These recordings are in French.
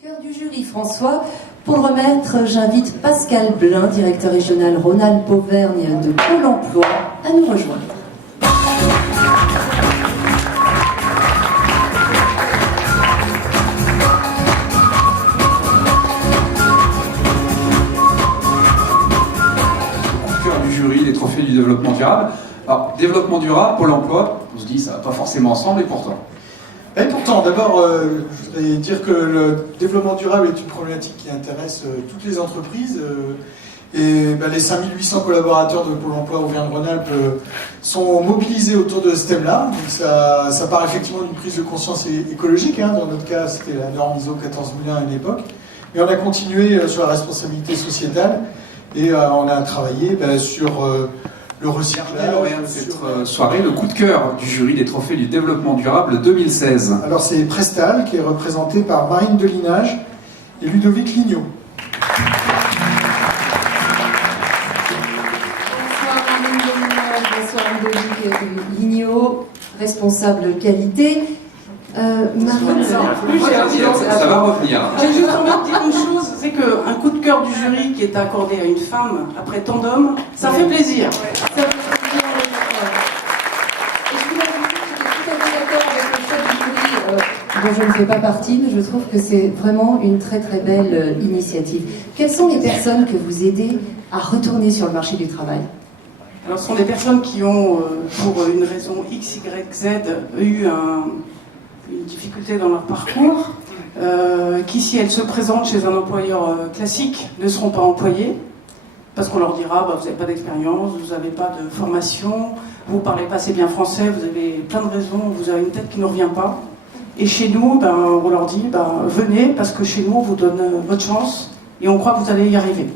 Cœur du jury, François. Pour le remettre, j'invite Pascal Blin, directeur régional Rhône-Alpes-Auvergne de Pôle emploi, à nous rejoindre. Cœur du jury, les trophées du développement durable. Alors, développement durable, Pôle emploi, on se dit ça va pas forcément ensemble, et pourtant. Et pourtant, d'abord, je voudrais dire que le développement durable est une problématique qui intéresse toutes les entreprises. Et les 5800 collaborateurs de Pôle emploi Auvergne-Rhône-Alpes sont mobilisés autour de ce thème-là. Donc ça part effectivement d'une prise de conscience écologique. Dans notre cas, c'était la norme ISO 14001 à une époque. Mais on a continué sur la responsabilité sociétale et on a travaillé sur le recyclage. Lauréat de cette soirée, le coup de cœur du jury des trophées du développement durable 2016. Alors c'est Prestal qui est représenté par Marine Delinage et Ludovic Lignot. Bonsoir Marine Delinage, bonsoir Ludovic Lignot, responsable qualité. Marine, Ça va revenir. J'ai juste envie de dire une chose, c'est qu'un coup de cœur du jury qui est accordé à une femme après tant d'hommes, ça fait plaisir. ça fait plaisir de le voir. Et je voulais ajouter que j'étais tout à fait d'accord avec le choix du jury, dont je ne fais pas partie, mais je trouve que c'est vraiment une très très belle initiative. Quelles sont les personnes que vous aidez à retourner sur le marché du travail ? Alors, ce sont des personnes qui ont, pour une raison X, Y, Z, eu une difficulté dans leur parcours, qui, si elles se présentent chez un employeur classique, ne seront pas employées, parce qu'on leur dira vous n'avez pas d'expérience, vous n'avez pas de formation, vous ne parlez pas assez bien français, vous avez plein de raisons, vous avez une tête qui ne revient pas. Et chez nous, on leur dit venez, parce que chez nous, on vous donne votre chance et on croit que vous allez y arriver.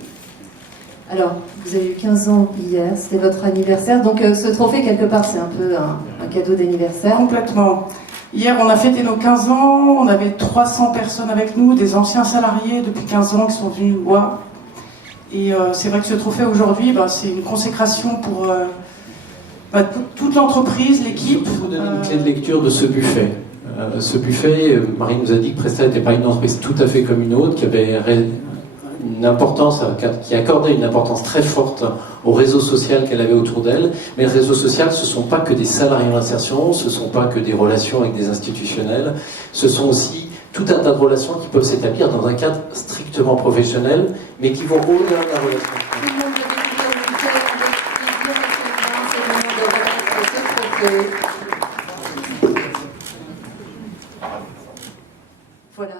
Alors, vous avez eu 15 ans hier, c'était votre anniversaire, donc ce trophée, quelque part, c'est un peu un cadeau d'anniversaire. Complètement. Hier, on a fêté nos 15 ans, on avait 300 personnes avec nous, des anciens salariés depuis 15 ans qui sont venus nous voir. Et c'est vrai que ce trophée aujourd'hui, c'est une consécration pour toute l'entreprise, l'équipe. Il faut donner une clé de lecture de ce buffet. Ce buffet, Marie nous a dit que Prestal n'était pas une entreprise tout à fait comme une autre, qui avait une importance, qui accordait une importance très forte au réseau social qu'elle avait autour d'elle. Mais le réseau social, ce ne sont pas que des salariés en insertion, ce ne sont pas que des relations avec des institutionnels, ce sont aussi tout un tas de relations qui peuvent s'établir dans un cadre strictement professionnel, mais qui vont au-delà de la relation. Tout le monde veut découvrir le week-end, c'est le moment de remettre ce trophée. Voilà.